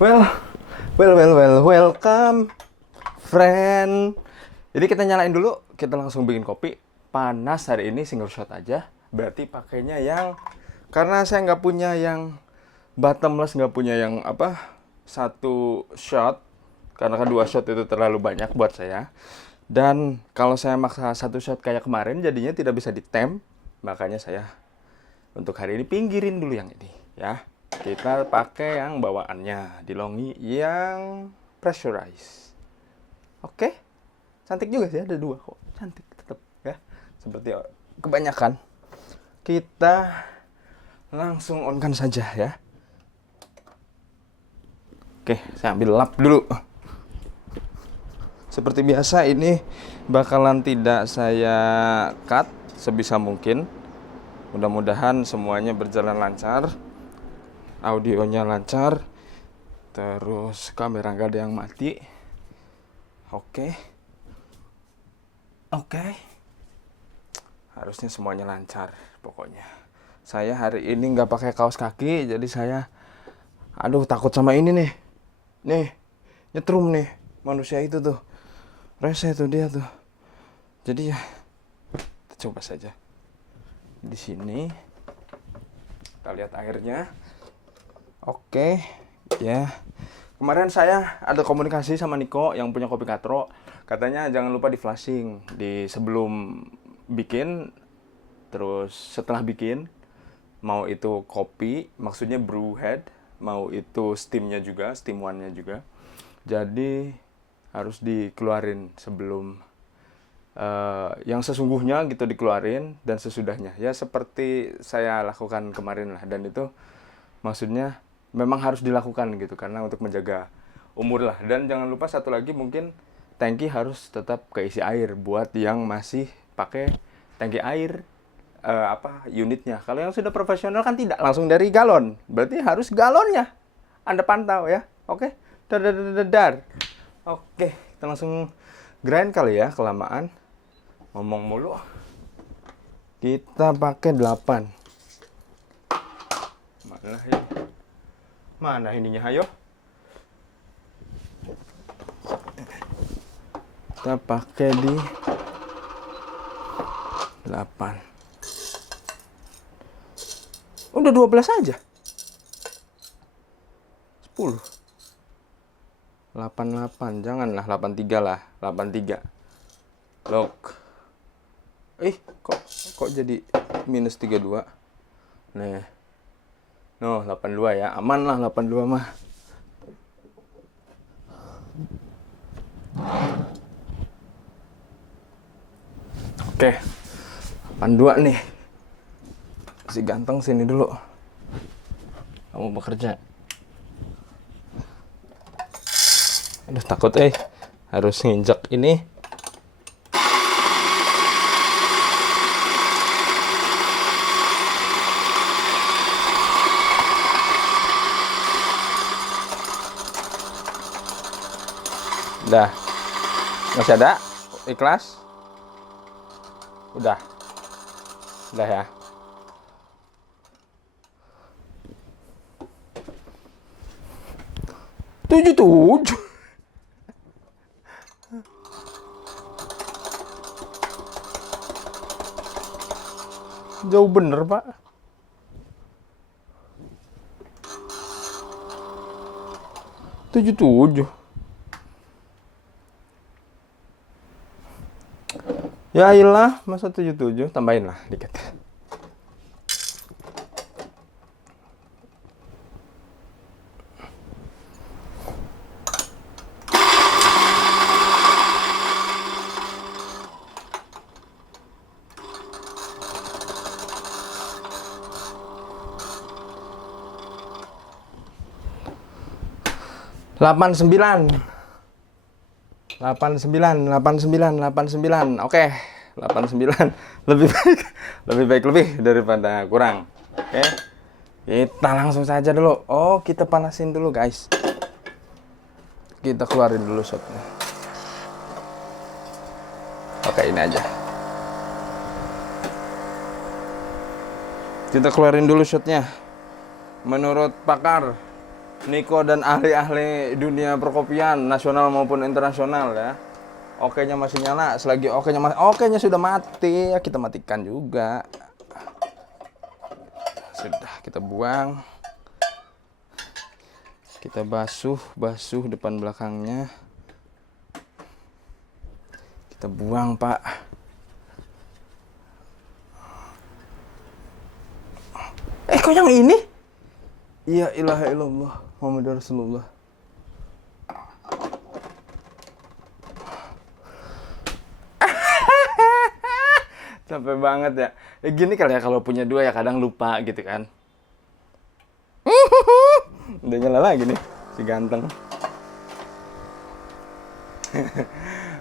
Well, welcome, friend. Jadi kita nyalain dulu, kita langsung bikin kopi. Panas hari ini single shot aja. Berarti pakainya yang, karena saya nggak punya yang bottomless, nggak punya yang satu shot. Karena kan dua shot itu terlalu banyak buat saya. Dan kalau saya maksa satu shot kayak kemarin, jadinya tidak bisa ditem. Makanya saya untuk hari ini pinggirin dulu yang ini, ya. Kita pakai yang bawaannya DeLonghi yang pressurized. Oke, cantik juga sih, ada dua kok, cantik tetap ya. Seperti kebanyakan. Kita langsung on-kan saja ya. Oke, saya ambil lap dulu. Seperti biasa ini bakalan tidak saya cut sebisa mungkin. Mudah-mudahan semuanya berjalan lancar. Audionya lancar, terus kamera nggak ada yang mati. Oke, harusnya semuanya lancar pokoknya. Saya hari ini nggak pakai kaos kaki, jadi saya takut sama ini nih nyetrum nih manusia itu tuh, rese tuh dia tuh. Jadi ya kita coba saja di sini. Kita lihat airnya. Oke, ya. Kemarin saya ada komunikasi sama Niko yang punya Kopi Katro. Katanya jangan lupa di flashing di sebelum bikin, terus setelah bikin. Mau itu kopi, maksudnya brew head, mau itu steamnya juga, steam one-nya juga. Jadi harus dikeluarin sebelum yang sesungguhnya gitu dikeluarin, dan sesudahnya. Ya seperti saya lakukan kemarin lah, dan itu maksudnya memang harus dilakukan gitu karena untuk menjaga umur lah. Dan jangan lupa satu lagi, mungkin tangki harus tetap keisi air buat yang masih pakai tangki air unitnya. Kalau yang sudah profesional kan tidak langsung dari galon, berarti harus galonnya Anda pantau ya. Oke, dar. Oke, kita langsung grind kali ya, kelamaan ngomong mulu. Kita pakai 8. Mana ya? Mana ininya, ayo? Kita pakai di 8. Udah 12 aja. 10. 88, janganlah 83 lah, 83. Lock. Kok jadi minus 32? Nih. No, 82 ya. Aman lah 82 mah. Oke. 82 nih. Si ganteng sini dulu. Kamu bekerja. Aduh, takut harus nginjak ini. Udah. Masih ada? Ikhlas? Udah ya. Tujuh. Jauh bener, Pak. Tujuh. Ya iyalah, masa 77, tambahin lah dikit. Delapan sembilan. Oke, 89. Lebih baik daripada kurang. Oke. Kita langsung saja dulu. Kita panasin dulu, guys. Kita keluarin dulu shotnya. Oke, ini aja. Kita keluarin dulu shotnya. Menurut pakar, Niko dan ahli-ahli dunia perkopian nasional maupun internasional ya. Oke-nya masih nyala, selagi oke-nya sudah mati, ya kita matikan juga. Sudah kita buang. Kita basuh depan belakangnya. Kita buang, Pak. Kok yang ini? Ya ilaha illallah Muhammadur Rasulullah. Capek banget ya. Gini kali ya kalau punya dua ya kadang lupa gitu kan. Udah nyala lagi nih si ganteng.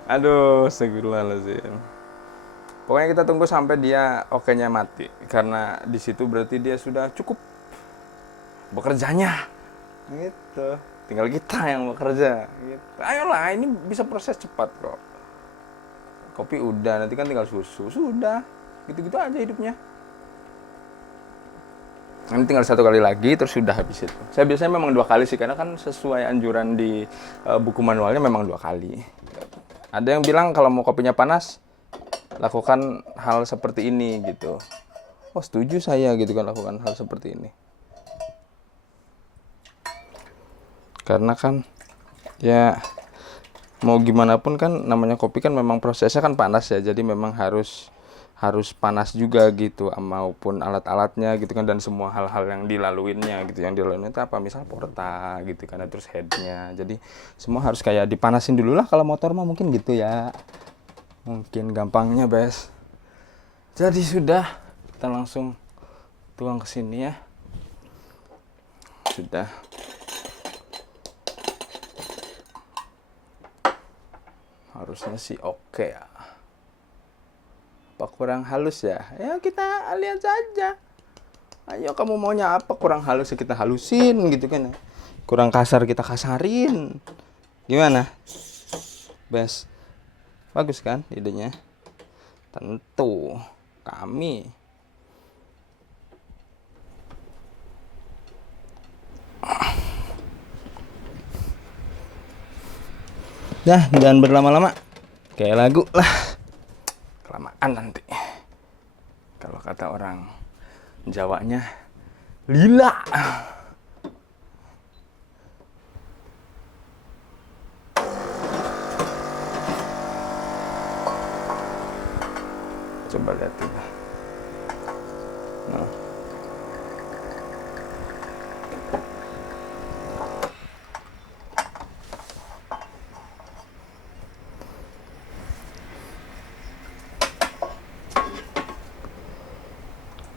Aduh, astagfirullahaladzim. Pokoknya kita tunggu sampai dia oke-nya mati. Karena di situ berarti dia sudah cukup bekerjanya. Gitu. Tinggal kita yang bekerja. Gitu. Ayolah, ini bisa proses cepat kok. Kopi udah, nanti kan tinggal susu. Sudah. Gitu-gitu aja hidupnya. Nanti tinggal 1 kali lagi, terus sudah habis itu. Saya biasanya memang 2 kali sih, karena kan sesuai anjuran di buku manualnya memang 2 kali. Ada yang bilang kalau mau kopinya panas, lakukan hal seperti ini gitu. Oh setuju saya gitu kan, lakukan hal seperti ini. Karena kan ya mau gimana pun kan namanya kopi kan memang prosesnya kan panas ya. Jadi memang harus panas juga gitu, maupun alat-alatnya gitu kan, dan semua hal-hal yang dilaluinnya gitu. Yang dilaluin itu apa? Misal porta gitu kan, terus headnya. Jadi semua harus kayak dipanasin dulu lah. Kalau motor mah mungkin gitu ya. Mungkin gampangnya Bes. Jadi sudah, kita langsung tuang ke sini ya. Sudah. Harusnya sih oke ya. Apa kurang halus ya? Ya kita lihat saja. Ayo kamu maunya apa? Kurang halus ya kita halusin gitu kan. Kurang kasar kita kasarin. Gimana? Bes. Bagus kan idenya? Tentu. Kami. Nah, jangan berlama-lama. Kayak lagu lah. Kelamaan nanti. Kalau kata orang Jawanya, lila. Coba lihat tuh. Nah.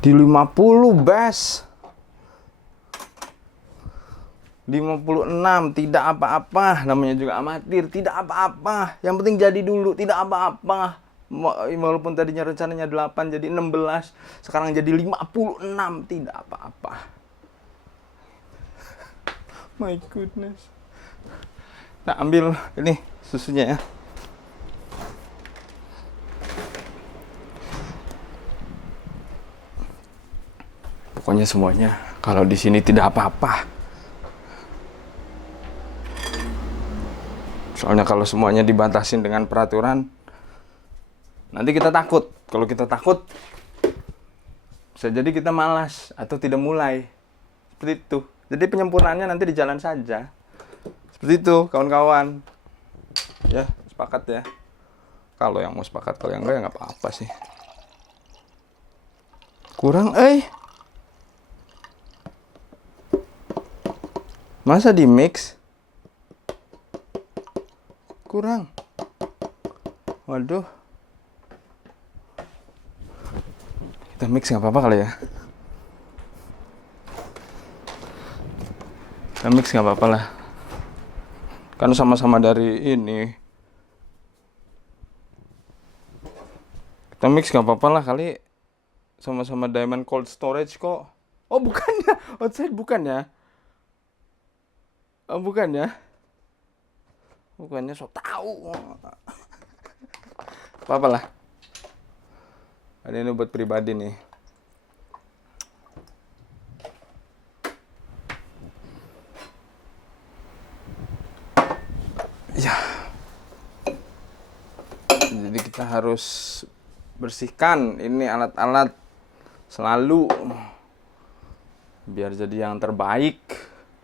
Di 50 Bes. 56 tidak apa-apa, namanya juga amatir, tidak apa-apa. Yang penting jadi dulu, tidak apa-apa. Walaupun tadinya rencananya 8 jadi 16, sekarang jadi 56, tidak apa-apa. My goodness. Nah, ambil ini susunya ya. Pokoknya semuanya kalau di sini tidak apa-apa. Soalnya kalau semuanya dibatasin dengan peraturan, nanti kita takut. Kalau kita takut, bisa jadi kita malas atau tidak mulai. Seperti itu. Jadi penyempurnaannya nanti di jalan saja. Seperti itu, kawan-kawan. Ya, sepakat ya. Kalau yang mau sepakat, kalau yang enggak ya nggak apa-apa sih. Kurang, masa di mix? Kurang. Waduh. Kita mix nggak apa-apa kali ya. Kita mix nggak apa-apa lah. Kan sama-sama dari ini. Kita mix nggak apa-apa lah kali. Sama-sama Diamond Cold Storage kok. Oh bukan ya. Outside bukan ya. Oh bukan ya. Bukannya so tahu. Apa lah. Ada ini buat pribadi nih. kita harus bersihkan ini alat-alat selalu biar jadi yang terbaik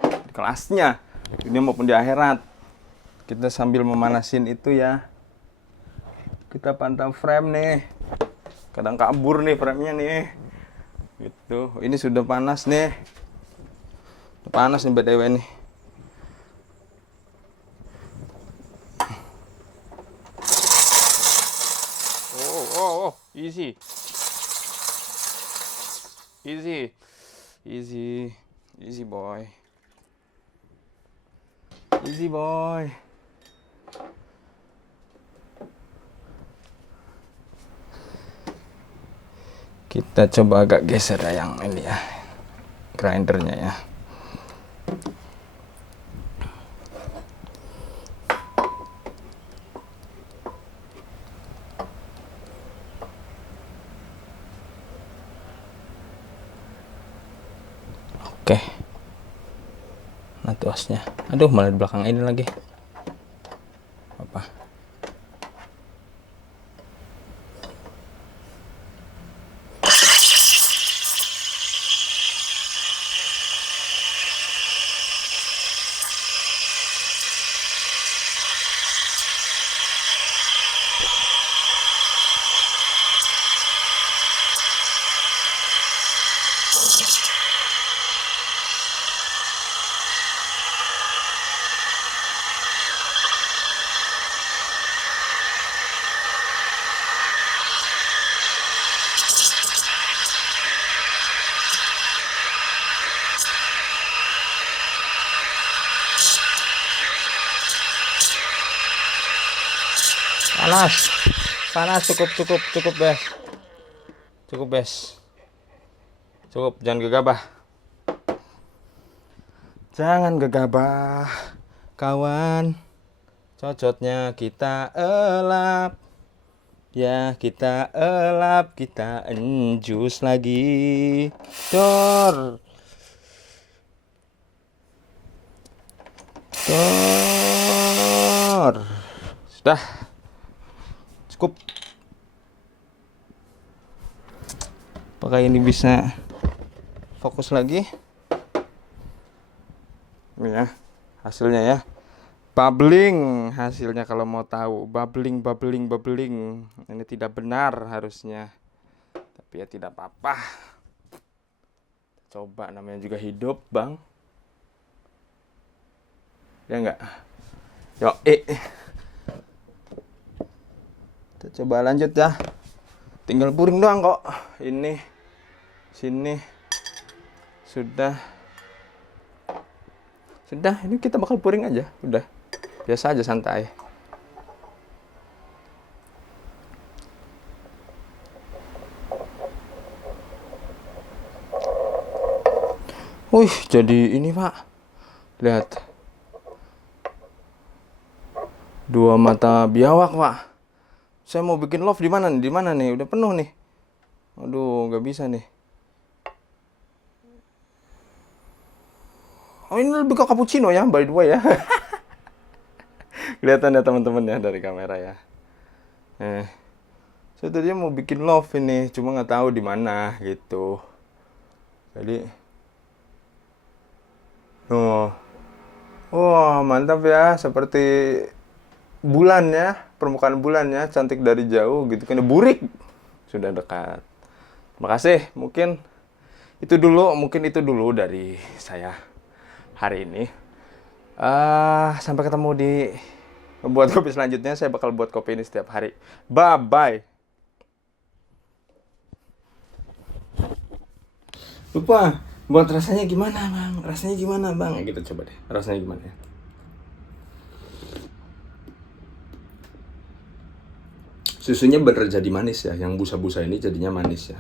di kelasnya, di dunia maupun di akhirat. Kita sambil memanasin itu ya, kita pantau frame nih, kadang kabur nih framenya nih gitu. Ini sudah panas nih, BTW nih. Oh, easy boy, kita coba agak geser ya yang ini ya, grindernya ya. Oke. Nah tuasnya. Aduh, malah di belakang ini lagi. Apa? Panas, cukup bes, jangan gegabah kawan, cocotnya kita elap ya, kita enjus lagi, dor. Sudah cukup. Apakah ini bisa fokus lagi? Ini ya hasilnya ya. Bubbling hasilnya kalau mau tahu. Bubbling. Ini tidak benar harusnya. Tapi ya tidak apa-apa. Coba, namanya juga hidup, Bang. Ya enggak? Yuk, kita coba lanjut ya. Tinggal puring doang kok. Ini, sini. Sudah, ini kita bakal puring aja. Udah, biasa aja, santai. Wih, jadi ini Pak. Lihat. 2 mata biawak Pak. Saya mau bikin love di mana nih? Udah penuh nih. Aduh, nggak bisa nih. Oh, ini lebih ke cappuccino ya, by the way ya. Kelihatan ya teman-teman ya dari kamera ya. Saya tadinya mau bikin love ini, cuma nggak tahu di mana gitu. Jadi, wah mantap ya, seperti bulan ya, permukaan bulannya cantik dari jauh gitu kan, burik sudah dekat. Terima kasih. Mungkin itu dulu dari saya hari ini. Sampai ketemu di buat kopi selanjutnya. Saya bakal buat kopi ini setiap hari. Bye bye. Lupa buat rasanya gimana bang? Kita coba deh rasanya gimana ya. Susunya bener jadi manis ya, yang busa-busa ini jadinya manis ya.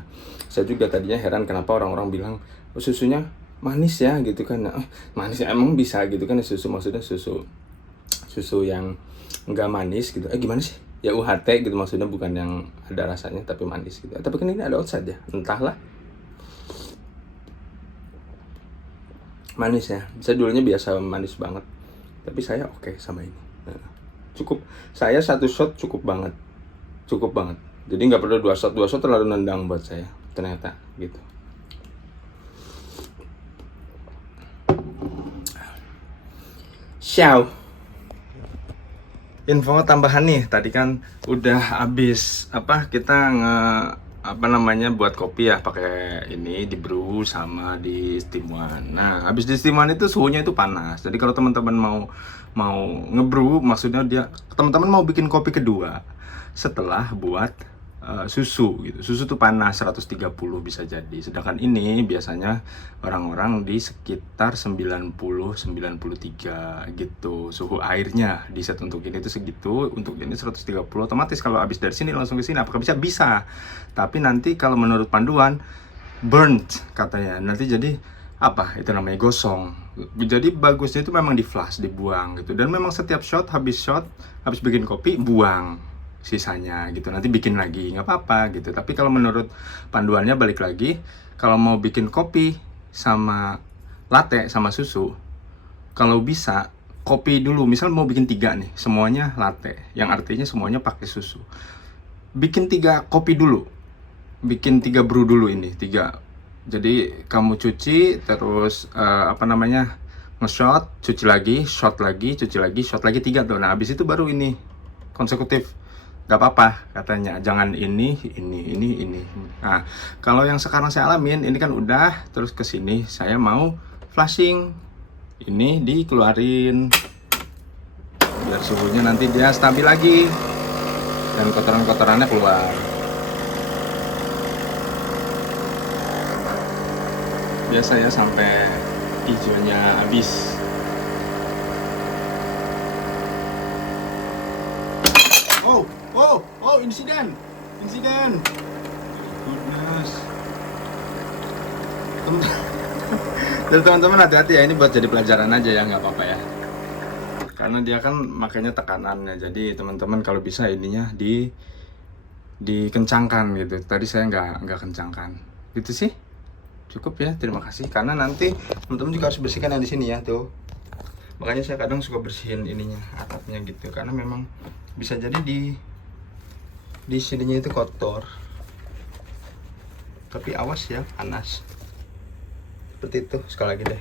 Saya juga tadinya heran kenapa orang-orang bilang susunya manis ya gitu kan. Manis ya, emang bisa gitu kan susu, maksudnya susu yang enggak manis gitu. Gimana sih? Ya UHT gitu maksudnya, bukan yang ada rasanya tapi manis gitu. Tapi kan ini ada outside ya, entahlah. Manis ya. Saya dulunya biasa manis banget. Tapi saya oke sama ini. Cukup. Saya 1 shot cukup banget. cukup banget. Jadi nggak perlu 2 shot terlalu nendang buat saya ternyata gitu. Ciao. Info tambahan nih, tadi kan udah habis kita buat kopi ya pakai ini di brew sama di steam one. Nah, habis di steam one itu suhunya itu panas. Jadi kalau teman-teman mau ngebrew, maksudnya teman-teman mau bikin kopi kedua setelah buat susu gitu. Susu tuh panas 130 bisa jadi. Sedangkan ini biasanya orang-orang di sekitar 90-93 gitu. Suhu airnya di set untuk ini tuh segitu, untuk ini 130. Otomatis kalau habis dari sini langsung ke sini apakah bisa? Bisa. Tapi nanti kalau menurut panduan burnt katanya. Nanti jadi itu namanya gosong. Jadi bagusnya itu memang di flash, dibuang gitu. Dan memang setiap habis bikin kopi buang sisanya gitu, nanti bikin lagi nggak apa-apa gitu. Tapi kalau menurut panduannya balik lagi, kalau mau bikin kopi sama latte sama susu, kalau bisa kopi dulu, misal mau bikin 3 nih, semuanya latte, yang artinya semuanya pakai susu, bikin 3 kopi dulu, bikin 3 brew dulu ini 3. Jadi kamu cuci terus nge-shot, cuci lagi, shot lagi, cuci lagi, shot lagi 3 tuh. Nah habis itu baru ini konsekutif. Gak apa-apa katanya, jangan ini. Nah, kalau yang sekarang saya alamin, ini kan udah, terus ke sini saya mau flushing. Ini dikeluarin biar suhunya nanti dia stabil lagi dan kotoran-kotorannya keluar. Biasa ya sampai hijaunya habis. Oh, insiden. Goodness. Teman-teman hati-hati ya, ini buat jadi pelajaran aja ya, nggak apa-apa ya. Karena dia kan makanya tekanannya. Jadi teman-teman kalau bisa ininya dikencangkan gitu. Tadi saya nggak kencangkan. Gitu sih. Cukup ya, terima kasih. Karena nanti teman-teman juga harus bersihkan yang di sini ya, tuh. Makanya saya kadang suka bersihin ininya, atapnya gitu. Karena memang bisa jadi di sininya itu kotor, tapi awas ya, panas seperti itu. Sekali lagi deh.